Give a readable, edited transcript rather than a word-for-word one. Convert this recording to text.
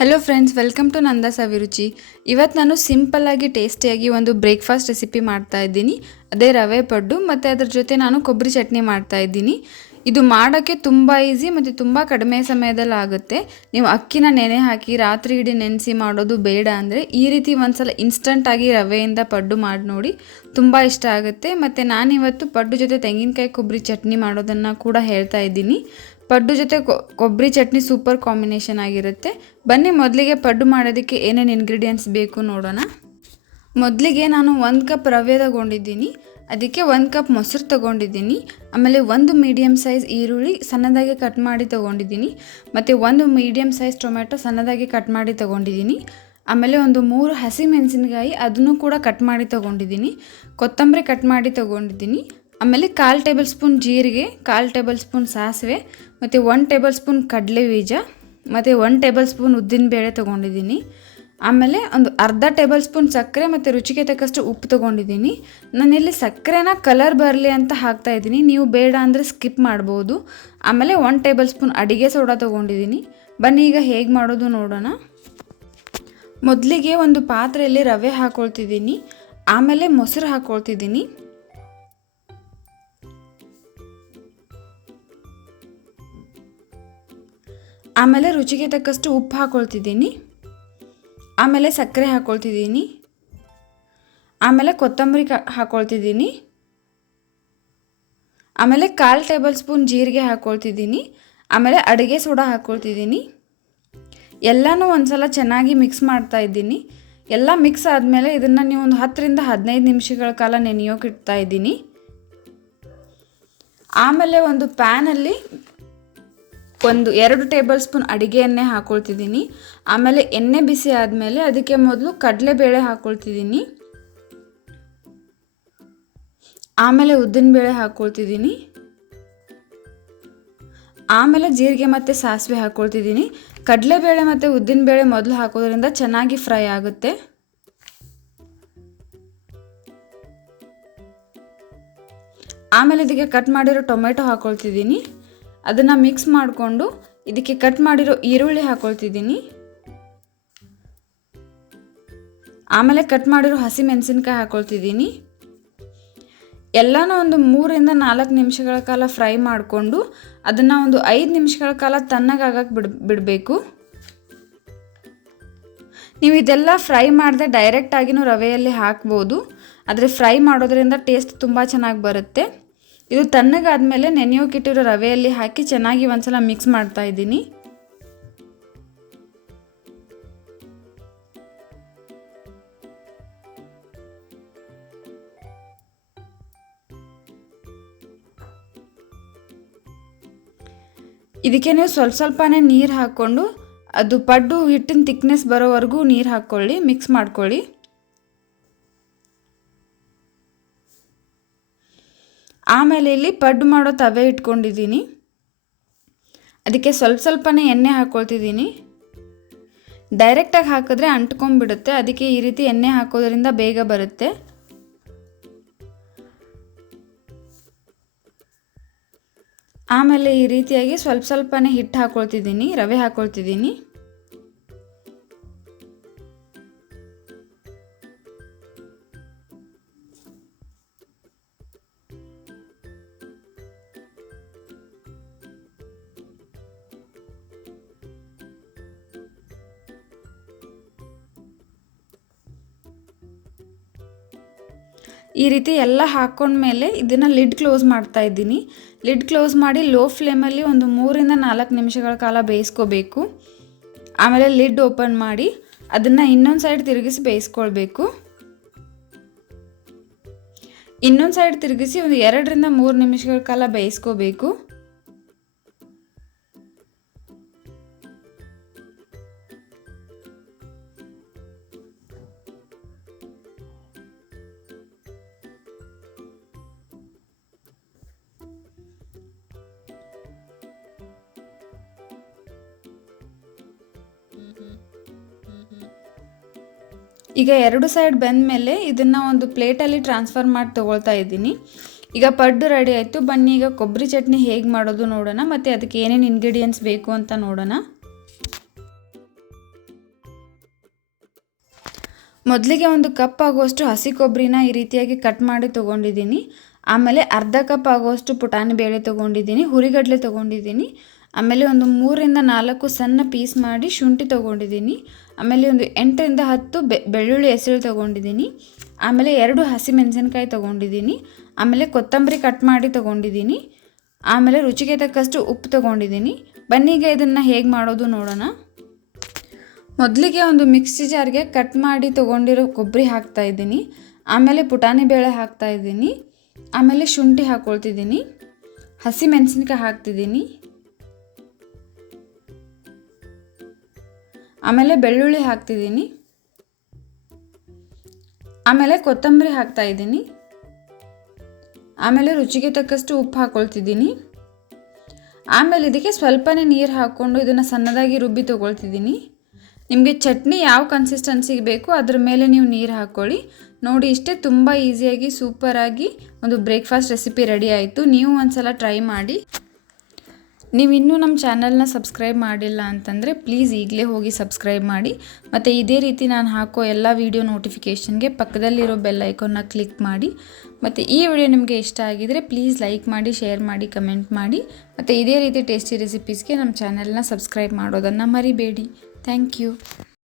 Hello friends, welcome to ನಂದಾಸ್ ಅಭಿರುಚಿ. ಇವತ್ತು ನಾನು ಸಿಂಪಲ್ಲಾಗಿ ಟೇಸ್ಟಿಯಾಗಿ ಒಂದು ಬ್ರೇಕ್ಫಾಸ್ಟ್ ರೆಸಿಪಿ ಮಾಡ್ತಾ ಇದ್ದೀನಿ. ಅದೇ ರವೆ ಪಡ್ಡು ಮತ್ತು ಅದ್ರ ಜೊತೆ ನಾನು ಕೊಬ್ಬರಿ ಚಟ್ನಿ ಮಾಡ್ತಾ ಇದ್ದೀನಿ. ಇದು ಮಾಡೋಕ್ಕೆ ತುಂಬ ಈಸಿ ಮತ್ತು ತುಂಬ ಕಡಿಮೆ ಸಮಯದಲ್ಲಿ ಆಗುತ್ತೆ. ನೀವು ಅಕ್ಕಿನ ನೆನೆ ಹಾಕಿ ರಾತ್ರಿ ಇಡೀ ನೆನೆಸಿ ಮಾಡೋದು ಬೇಡ ಅಂದರೆ ಈ ರೀತಿ ಒಂದ್ಸಲ ಇನ್ಸ್ಟಂಟಾಗಿ ರವೆಯಿಂದ ಪಡ್ಡು ಮಾಡಿ ನೋಡಿ, ತುಂಬ ಇಷ್ಟ ಆಗುತ್ತೆ. ಮತ್ತು ನಾನಿವತ್ತು ಪಡ್ಡು ಜೊತೆ ತೆಂಗಿನಕಾಯಿ ಕೊಬ್ಬರಿ ಚಟ್ನಿ ಮಾಡೋದನ್ನು ಕೂಡ ಹೇಳ್ತಾ ಇದ್ದೀನಿ. ಪಡ್ಡು ಜೊತೆ ಕೊಬ್ಬರಿ ಚಟ್ನಿ ಸೂಪರ್ ಕಾಂಬಿನೇಷನ್ ಆಗಿರುತ್ತೆ. ಬನ್ನಿ ಮೊದಲಿಗೆ ಪಡ್ಡು ಮಾಡೋದಕ್ಕೆ ಏನೇನು ಇಂಗ್ರೀಡಿಯೆಂಟ್ಸ್ ಬೇಕು ನೋಡೋಣ. ಮೊದಲಿಗೆ ನಾನು 1 ಕಪ್ ರವೆ ತಗೊಂಡಿದ್ದೀನಿ, ಅದಕ್ಕೆ 1 ಕಪ್ ಮೊಸರು ತಗೊಂಡಿದ್ದೀನಿ. ಆಮೇಲೆ 1 ಮೀಡಿಯಮ್ ಸೈಜ್ ಈರುಳ್ಳಿ ಸಣ್ಣದಾಗಿ ಕಟ್ ಮಾಡಿ ತೊಗೊಂಡಿದ್ದೀನಿ. ಮತ್ತು 1 ಮೀಡಿಯಮ್ ಸೈಜ್ ಟೊಮೆಟೊ ಸಣ್ಣದಾಗಿ ಕಟ್ ಮಾಡಿ ತೊಗೊಂಡಿದ್ದೀನಿ. ಆಮೇಲೆ ಒಂದು 3 ಹಸಿಮೆಣಸಿನಕಾಯಿ ಅದನ್ನು ಕೂಡ ಕಟ್ ಮಾಡಿ ತೊಗೊಂಡಿದ್ದೀನಿ. ಕೊತ್ತಂಬರಿ ಕಟ್ ಮಾಡಿ ತೊಗೊಂಡಿದ್ದೀನಿ. ಆಮೇಲೆ 1/4 ಟೇಬಲ್ ಸ್ಪೂನ್ ಜೀರಿಗೆ, 1/4 ಟೇಬಲ್ ಸ್ಪೂನ್ ಸಾಸಿವೆ ಮತ್ತು 1 ಟೇಬಲ್ ಸ್ಪೂನ್ ಕಡಲೆ ಬೀಜ ಮತ್ತು 1 ಟೇಬಲ್ ಸ್ಪೂನ್ ಉದ್ದಿನಬೇಳೆ ತೊಗೊಂಡಿದ್ದೀನಿ. ಆಮೇಲೆ ಒಂದು ಅರ್ಧ ಟೇಬಲ್ ಸ್ಪೂನ್ ಸಕ್ಕರೆ ಮತ್ತು ರುಚಿಗೆ ತಕ್ಕಷ್ಟು ಉಪ್ಪು ತೊಗೊಂಡಿದ್ದೀನಿ. ನಾನಿಲ್ಲಿ ಸಕ್ಕರೆನ ಕಲರ್ ಬರಲಿ ಅಂತ ಹಾಕ್ತಾಯಿದ್ದೀನಿ, ನೀವು ಬೇಡ ಅಂದರೆ ಸ್ಕಿಪ್ ಮಾಡ್ಬೋದು. ಆಮೇಲೆ 1 ಟೇಬಲ್ ಸ್ಪೂನ್ ಅಡಿಗೆ ಸೋಡಾ ತೊಗೊಂಡಿದ್ದೀನಿ. ಬನ್ನಿ ಈಗ ಹೇಗೆ ಮಾಡೋದು ನೋಡೋಣ. ಮೊದಲಿಗೆ ಒಂದು ಪಾತ್ರೆಯಲ್ಲಿ ರವೆ ಹಾಕ್ಕೊಳ್ತಿದ್ದೀನಿ, ಆಮೇಲೆ ಮೊಸರು ಹಾಕ್ಕೊಳ್ತಿದ್ದೀನಿ. ಆಮೇಲೆ ರುಚಿಗೆ ತಕ್ಕಷ್ಟು ಉಪ್ಪು ಹಾಕ್ಕೊಳ್ತಿದ್ದೀನಿ. ಆಮೇಲೆ ಸಕ್ಕರೆ ಹಾಕ್ಕೊಳ್ತಿದ್ದೀನಿ. ಆಮೇಲೆ ಕೊತ್ತಂಬರಿ ಹಾಕ್ಕೊಳ್ತಿದ್ದೀನಿ. ಆಮೇಲೆ 1/4 ಟೇಬಲ್ ಸ್ಪೂನ್ ಜೀರಿಗೆ ಹಾಕ್ಕೊಳ್ತಿದ್ದೀನಿ. ಆಮೇಲೆ ಅಡುಗೆ ಸೋಡಾ ಹಾಕ್ಕೊಳ್ತಿದ್ದೀನಿ. ಎಲ್ಲನೂ ಒಂದು ಸಲ ಚೆನ್ನಾಗಿ ಮಿಕ್ಸ್ ಮಾಡ್ತಾ ಇದ್ದೀನಿ. ಎಲ್ಲ ಮಿಕ್ಸ್ ಆದಮೇಲೆ ಇದನ್ನು ನೀವು ಒಂದು 10ರಿಂದ 15 ನಿಮಿಷಗಳ ಕಾಲ ನೆನೆಯೋಕೆ ಇಡ್ತಾ ಇದ್ದೀನಿ. ಆಮೇಲೆ ಒಂದು ಪ್ಯಾನಲ್ಲಿ 2 ಟೇಬಲ್ ಸ್ಪೂನ್ ಅಡುಗೆ ಎಣ್ಣೆ ಹಾಕ್ಕೊಳ್ತಿದ್ದೀನಿ. ಆಮೇಲೆ ಎಣ್ಣೆ ಬಿಸಿ ಆದಮೇಲೆ ಅದಕ್ಕೆ ಮೊದಲು ಕಡಲೆಬೇಳೆ ಹಾಕ್ಕೊಳ್ತಿದ್ದೀನಿ. ಆಮೇಲೆ ಉದ್ದಿನಬೇಳೆ ಹಾಕ್ಕೊಳ್ತಿದ್ದೀನಿ. ಆಮೇಲೆ ಜೀರಿಗೆ ಮತ್ತು ಸಾಸಿವೆ ಹಾಕ್ಕೊಳ್ತಿದ್ದೀನಿ. ಕಡಲೆಬೇಳೆ ಮತ್ತು ಉದ್ದಿನಬೇಳೆ ಮೊದಲು ಹಾಕೋದ್ರಿಂದ ಚೆನ್ನಾಗಿ ಫ್ರೈ ಆಗುತ್ತೆ. ಆಮೇಲೆ ಇದಕ್ಕೆ ಕಟ್ ಮಾಡಿರೋ ಟೊಮೆಟೊ ಹಾಕ್ಕೊಳ್ತಿದ್ದೀನಿ. ಅದನ್ನು ಮಿಕ್ಸ್ ಮಾಡಿಕೊಂಡು ಇದಕ್ಕೆ ಕಟ್ ಮಾಡಿರೋ ಈರುಳ್ಳಿ ಹಾಕ್ಕೊಳ್ತಿದ್ದೀನಿ. ಆಮೇಲೆ ಕಟ್ ಮಾಡಿರೋ ಹಸಿಮೆಣಸಿನಕಾಯಿ ಹಾಕ್ಕೊಳ್ತಿದ್ದೀನಿ. ಎಲ್ಲನೂ ಒಂದು 3ರಿಂದ 4 ನಿಮಿಷಗಳ ಕಾಲ ಫ್ರೈ ಮಾಡಿಕೊಂಡು ಅದನ್ನು ಒಂದು 5 ನಿಮಿಷಗಳ ಕಾಲ ತಣ್ಣಗಾಗಕ್ಕೆ ಬಿಡಬೇಕು. ನೀವು ಇದೆಲ್ಲ ಫ್ರೈ ಮಾಡದೆ ಡೈರೆಕ್ಟಾಗಿಯೂ ರವೆಯಲ್ಲಿ ಹಾಕ್ಬೋದು, ಆದರೆ ಫ್ರೈ ಮಾಡೋದ್ರಿಂದ ಟೇಸ್ಟ್ ತುಂಬ ಚೆನ್ನಾಗಿ ಬರುತ್ತೆ. ಇದು ತಣ್ಣಗಾದ್ಮೇಲೆ ನೆನೆಯೋಕಿಟ್ಟಿರೋ ರವೆಯಲ್ಲಿ ಹಾಕಿ ಚೆನ್ನಾಗಿ ಒಂದ್ಸಲ ಮಿಕ್ಸ್ ಮಾಡ್ತಾ ಇದ್ದೀನಿ. ಇದಕ್ಕೆ ನೀವು ಸ್ವಲ್ಪನೇ ನೀರು ಹಾಕ್ಕೊಂಡು ಅದು ಪಡ್ಡು ಹಿಟ್ಟಿನ ತಿಕ್ನೆಸ್ ಬರೋವರೆಗೂ ನೀರು ಹಾಕ್ಕೊಳ್ಳಿ, ಮಿಕ್ಸ್ ಮಾಡ್ಕೊಳ್ಳಿ. ಆಮೇಲೆ ಇಲ್ಲಿ ಪಡ್ಡು ಮಾಡೋ ತವೆ ಇಟ್ಕೊಂಡಿದ್ದೀನಿ, ಅದಕ್ಕೆ ಸ್ವಲ್ಪನೇ ಎಣ್ಣೆ ಹಾಕ್ಕೊಳ್ತಿದ್ದೀನಿ. ಡೈರೆಕ್ಟಾಗಿ ಹಾಕಿದ್ರೆ ಅಂಟ್ಕೊಂಡ್ಬಿಡುತ್ತೆ, ಅದಕ್ಕೆ ಈ ರೀತಿ ಎಣ್ಣೆ ಹಾಕೋದ್ರಿಂದ ಬೇಗ ಬರುತ್ತೆ. ಆಮೇಲೆ ಈ ರೀತಿಯಾಗಿ ಸ್ವಲ್ಪನೇ ಹಿಟ್ಟು ಹಾಕ್ಕೊಳ್ತಿದ್ದೀನಿ, ರವೆ ಹಾಕ್ಕೊಳ್ತಿದ್ದೀನಿ. ಈ ರೀತಿ ಎಲ್ಲ ಹಾಕ್ಕೊಂಡ್ಮೇಲೆ ಇದನ್ನು ಲಿಡ್ ಕ್ಲೋಸ್ ಮಾಡ್ತಾ ಇದ್ದೀನಿ. ಲಿಡ್ ಕ್ಲೋಸ್ ಮಾಡಿ ಲೋ ಫ್ಲೇಮಲ್ಲಿ ಒಂದು 3ರಿಂದ 4 ನಿಮಿಷಗಳ ಕಾಲ ಬೇಯಿಸ್ಕೋಬೇಕು. ಆಮೇಲೆ ಲಿಡ್ ಓಪನ್ ಮಾಡಿ ಅದನ್ನು ಇನ್ನೊಂದು ಸೈಡ್ ತಿರುಗಿಸಿ ಬೇಯಿಸ್ಕೊಳ್ಬೇಕು. ಇನ್ನೊಂದು ಸೈಡ್ ತಿರುಗಿಸಿ ಒಂದು 2ರಿಂದ 3 ನಿಮಿಷಗಳ ಕಾಲ ಬೇಯಿಸ್ಕೋಬೇಕು. ಈಗ 2 ಸೈಡ್ ಬೆಂದ ಮೇಲೆ ಇದನ್ನು ಒಂದು ಪ್ಲೇಟಲ್ಲಿ ಟ್ರಾನ್ಸ್ಫರ್ ಮಾಡಿ ತೊಗೊಳ್ತಾ ಇದ್ದೀನಿ. ಈಗ ಪಡ್ಡು ರೆಡಿ ಆಯಿತು. ಬನ್ನಿ ಈಗ ಕೊಬ್ಬರಿ ಚಟ್ನಿ ಹೇಗೆ ಮಾಡೋದು ನೋಡೋಣ, ಮತ್ತು ಅದಕ್ಕೆ ಏನೇನು ಇಂಗ್ರೀಡಿಯೆಂಟ್ಸ್ ಬೇಕು ಅಂತ ನೋಡೋಣ. ಮೊದಲಿಗೆ ಒಂದು ಕಪ್ ಆಗುವಷ್ಟು ಹಸಿ ಕೊಬ್ಬರಿನ ಈ ರೀತಿಯಾಗಿ ಕಟ್ ಮಾಡಿ ತೊಗೊಂಡಿದ್ದೀನಿ. ಆಮೇಲೆ ಅರ್ಧ ಕಪ್ ಆಗುವಷ್ಟು ಪುಟಾಣಿ ಬೇಳೆ ತೊಗೊಂಡಿದ್ದೀನಿ, ಹುರಿಗಡಲೆ ತೊಗೊಂಡಿದ್ದೀನಿ. ಆಮೇಲೆ ಒಂದು 3ರಿಂದ 4 ಸಣ್ಣ ಪೀಸ್ ಮಾಡಿ ಶುಂಠಿ ತೊಗೊಂಡಿದ್ದೀನಿ. ಆಮೇಲೆ ಒಂದು 8ರಿಂದ 10 ಬೆಳ್ಳುಳ್ಳಿ ಹೆಸರು ತೊಗೊಂಡಿದ್ದೀನಿ. ಆಮೇಲೆ 2 ಹಸಿಮೆಣಸಿನ್ಕಾಯಿ ತೊಗೊಂಡಿದ್ದೀನಿ. ಆಮೇಲೆ ಕೊತ್ತಂಬರಿ ಕಟ್ ಮಾಡಿ ತೊಗೊಂಡಿದ್ದೀನಿ. ಆಮೇಲೆ ರುಚಿಗೆ ತಕ್ಕಷ್ಟು ಉಪ್ಪು ತೊಗೊಂಡಿದ್ದೀನಿ. ಬನ್ನಿ ಈಗ ಇದನ್ನು ಹೇಗೆ ಮಾಡೋದು ನೋಡೋಣ. ಮೊದಲಿಗೆ ಒಂದು ಮಿಕ್ಸಿ ಜಾರ್ಗೆ ಕಟ್ ಮಾಡಿ ತೊಗೊಂಡಿರೋ ಕೊಬ್ಬರಿ ಹಾಕ್ತಾಯಿದ್ದೀನಿ. ಆಮೇಲೆ ಪುಟಾಣಿ ಬೇಳೆ ಹಾಕ್ತಾಯಿದ್ದೀನಿ. ಆಮೇಲೆ ಶುಂಠಿ ಹಾಕ್ಕೊಳ್ತಿದ್ದೀನಿ. ಹಸಿಮೆಣಸಿನ್ಕಾಯಿ ಹಾಕ್ತಿದ್ದೀನಿ. ಆಮೇಲೆ ಬೆಳ್ಳುಳ್ಳಿ ಹಾಕ್ತಿದ್ದೀನಿ. ಆಮೇಲೆ ಕೊತ್ತಂಬರಿ ಹಾಕ್ತಾಯಿದ್ದೀನಿ. ಆಮೇಲೆ ರುಚಿಗೆ ತಕ್ಕಷ್ಟು ಉಪ್ಪು ಹಾಕ್ಕೊಳ್ತಿದ್ದೀನಿ. ಆಮೇಲೆ ಇದಕ್ಕೆ ಸ್ವಲ್ಪನೇ ನೀರು ಹಾಕ್ಕೊಂಡು ಇದನ್ನು ಸಣ್ಣದಾಗಿ ರುಬ್ಬಿ ತೊಗೊಳ್ತಿದ್ದೀನಿ. ನಿಮಗೆ ಚಟ್ನಿ ಯಾವ ಕನ್ಸಿಸ್ಟೆನ್ಸಿಗೆ ಬೇಕು ಅದ್ರ ಮೇಲೆ ನೀವು ನೀರು ಹಾಕ್ಕೊಳ್ಳಿ. ನೋಡಿ ಇಷ್ಟೇ, ತುಂಬ ಈಸಿಯಾಗಿ ಸೂಪರಾಗಿ ಒಂದು ಬ್ರೇಕ್ಫಾಸ್ಟ್ ರೆಸಿಪಿ ರೆಡಿ ಆಯಿತು. ನೀವು ಒಂದ್ಸಲ ಟ್ರೈ ಮಾಡಿ. ನೀವು ಇನ್ನೂ ನಮ್ಮ ಚಾನಲ್ನ ಸಬ್ಸ್ಕ್ರೈಬ್ ಮಾಡಿಲ್ಲ ಅಂತಂದರೆ ಪ್ಲೀಸ್ ಈಗಲೇ ಹೋಗಿ ಸಬ್ಸ್ಕ್ರೈಬ್ ಮಾಡಿ. ಮತ್ತು ಇದೇ ರೀತಿ ನಾನು ಹಾಕೋ ಎಲ್ಲ ವೀಡಿಯೋ ನೋಟಿಫಿಕೇಷನ್ಗೆ ಪಕ್ಕದಲ್ಲಿರೋ ಬೆಲ್ ಐಕಾನ್ನ ಕ್ಲಿಕ್ ಮಾಡಿ. ಮತ್ತು ಈ ವಿಡಿಯೋ ನಿಮಗೆ ಇಷ್ಟ ಆಗಿದರೆ ಪ್ಲೀಸ್ ಲೈಕ್ ಮಾಡಿ, ಶೇರ್ ಮಾಡಿ, ಕಮೆಂಟ್ ಮಾಡಿ. ಮತ್ತು ಇದೇ ರೀತಿ ಟೇಸ್ಟಿ ರೆಸಿಪೀಸ್ಗೆ ನಮ್ಮ ಚಾನಲ್ನ ಸಬ್ಸ್ಕ್ರೈಬ್ ಮಾಡೋದನ್ನು ಮರಿಬೇಡಿ. Thank you.